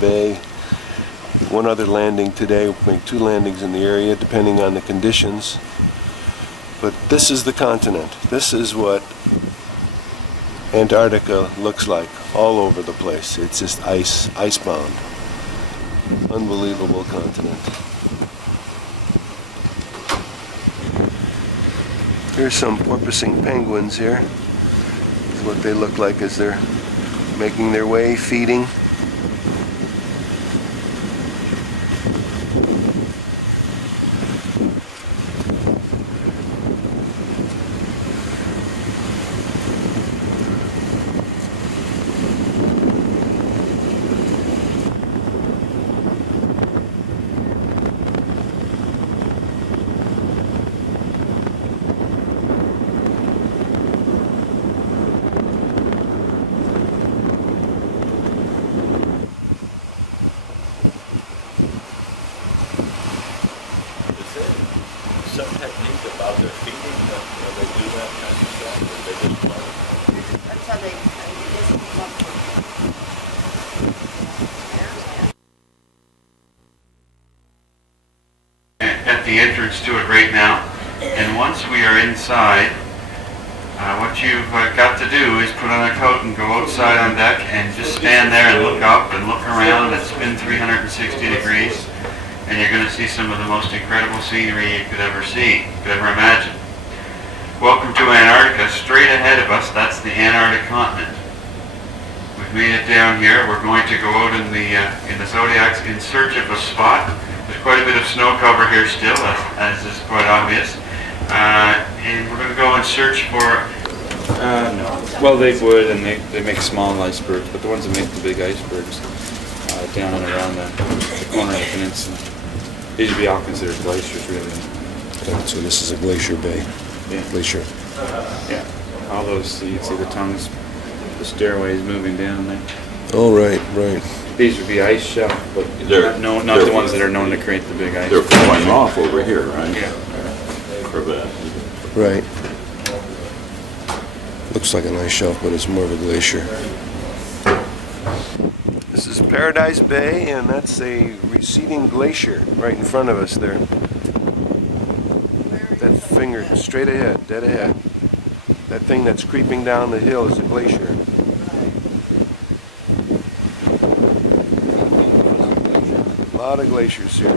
Bay. One other landing today. We'll make 2 landings in the area depending on the conditions. But this is the continent. This is what Antarctica looks like all over the place. It's just icebound. Unbelievable continent. Here's some porpoising penguins here. This is what they look like as they're making their way, feeding. Some technique about their feeding that they do that kind of stuff, or they just love it? That's how they just love it. At the entrance to it right now, and once we are inside, what you've got to do is put on a coat and go outside on deck and just stand there and look up and look around and spin 360 degrees. And you're going to see some of the most incredible scenery you could ever see, could ever imagine. Welcome to Antarctica. Straight ahead of us, that's the Antarctic continent. We've made it down here. We're going to go out in the Zodiacs in search of a spot. There's quite a bit of snow cover here still, as is quite obvious. And we're going to go and search for... No. Well, they would, and they make small icebergs, but the ones that make the big icebergs down and around the corner of the peninsula. These would be all considered glaciers, really. Okay, so this is a Glacier Bay. Yeah. Glacier. Yeah. All those, you can see the tongues, the stairways moving down there. Oh, right, right. These would be ice shelf, but not the ones that are known to create the big ice. They're falling off over here, right? Yeah. For that. Right. Looks like an ice shelf, but it's more of a glacier. This is Paradise Bay, and that's a receding glacier right in front of us there. That finger straight ahead, dead ahead. That thing that's creeping down the hill is a glacier. A lot of glaciers here.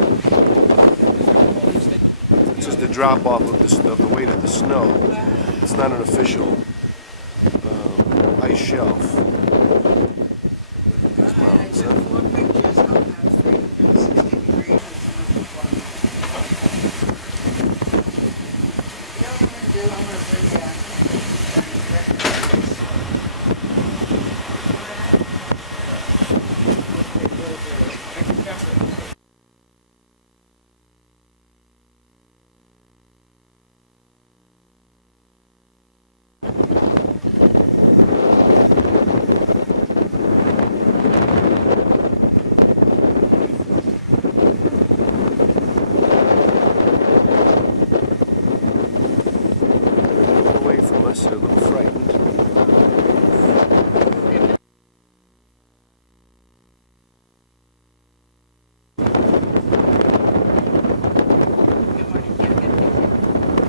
It's just a drop off of the weight of the snow. It's not an official ice shelf. These mountains, huh? They're a little frightened.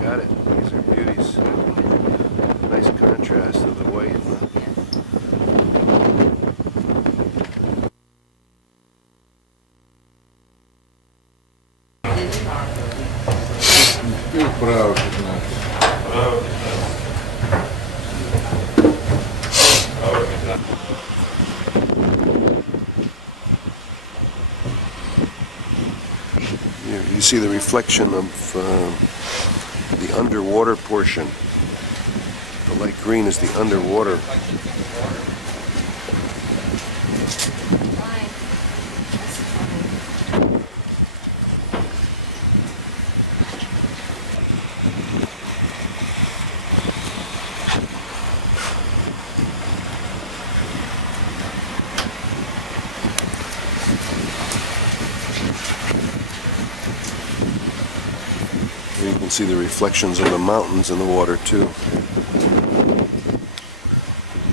Got it. These are beauties. Nice contrast of the white and the... You see the reflection of the underwater portion. The light green is the underwater. You can see the reflections of the mountains in the water too.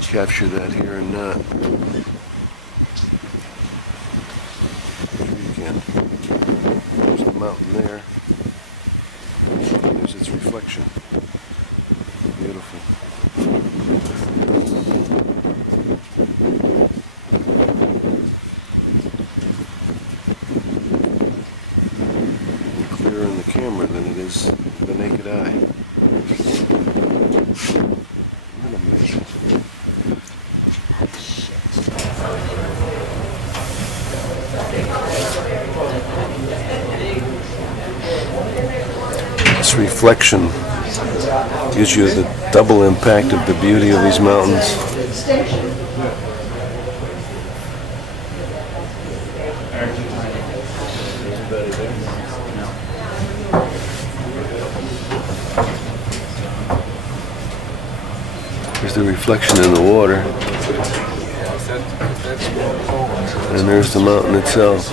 Capture that here or not. There's the mountain there. There's its reflection. Beautiful. Clearer in the camera than it is the naked eye. What amazing. This reflection gives you the double impact of the beauty of these mountains. There's the reflection in the water. And there's the mountain itself.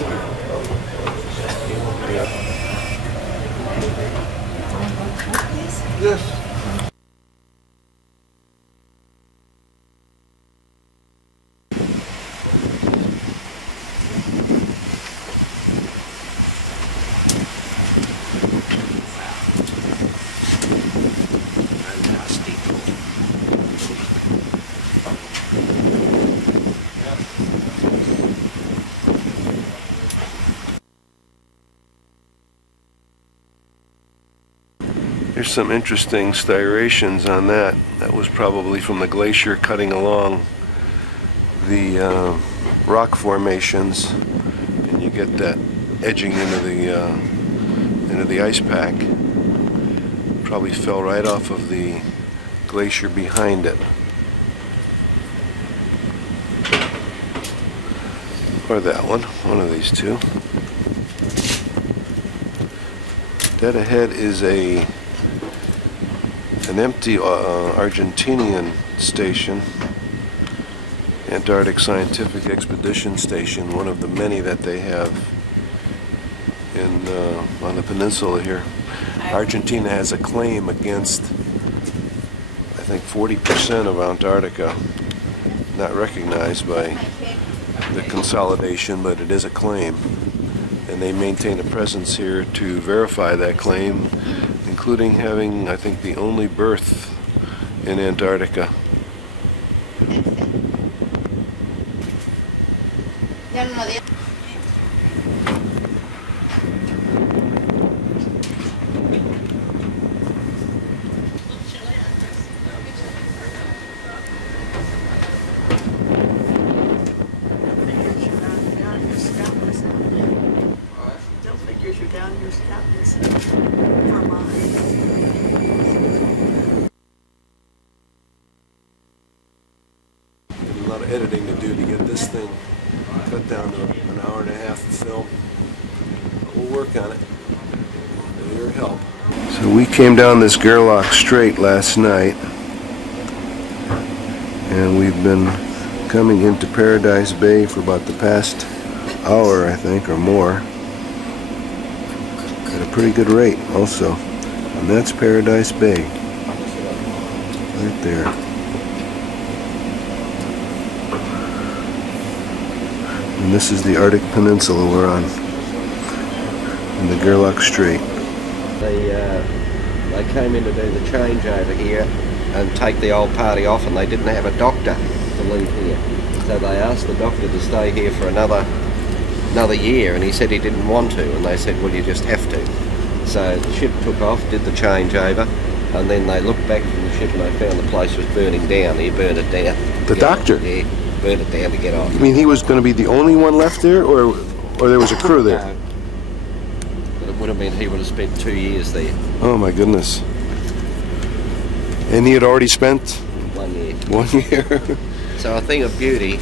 There's some interesting striations on that. That was probably from the glacier cutting along the rock formations, and you get that edging into the ice pack. Probably fell right off of the glacier behind it, or that one of these two. Dead ahead is an empty Argentinian station, Antarctic Scientific Expedition Station, one of the many that they have on the peninsula here. Argentina has a claim against, I think, 40% of Antarctica, not recognized by the consolidation, but it is a claim. And they maintain a presence here to verify that claim, including having, I think, the only berth in Antarctica. A lot of editing to do to get this thing cut down to an hour and a half of film. But we'll work on it with your help. So we came down this Gerlach Strait last night, and we've been coming into Paradise Bay for about the past hour, I think, or more, at a pretty good rate also. And that's Paradise Bay, right there. And this is the Arctic Peninsula we're on, in the Gerlach Strait. They came in to do the changeover here and take the old party off, and they didn't have a doctor to leave here. So they asked the doctor to stay here for another year, and he said he didn't want to, and they said, well, you just have to. So the ship took off, did the changeover, and then they looked back from the ship and they found the place was burning down. He burned it down. The doctor? Yeah, burned it down to get off. You mean he was going to be the only one left there, or there was a crew there? No. But it would have meant he would have spent 2 years there. Oh my goodness. And he had already spent 1 year. 1 year? So a thing of beauty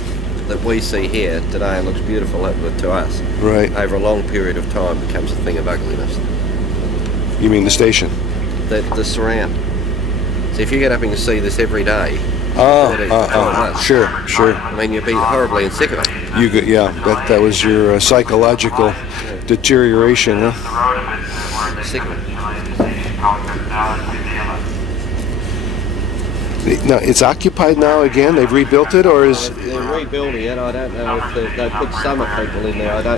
that we see here today and looks beautiful to us, Right. over a long period of time becomes a thing of ugliness. You mean the station? The surround. So if you get up and you see this every day, Sure. I mean, you'd be horribly sick of it. You could, yeah. That was your psychological deterioration, huh? Sick of it. Now it's occupied now again. They've rebuilt it, or is? They're rebuilding it. I don't know if they put summer people in there. I don't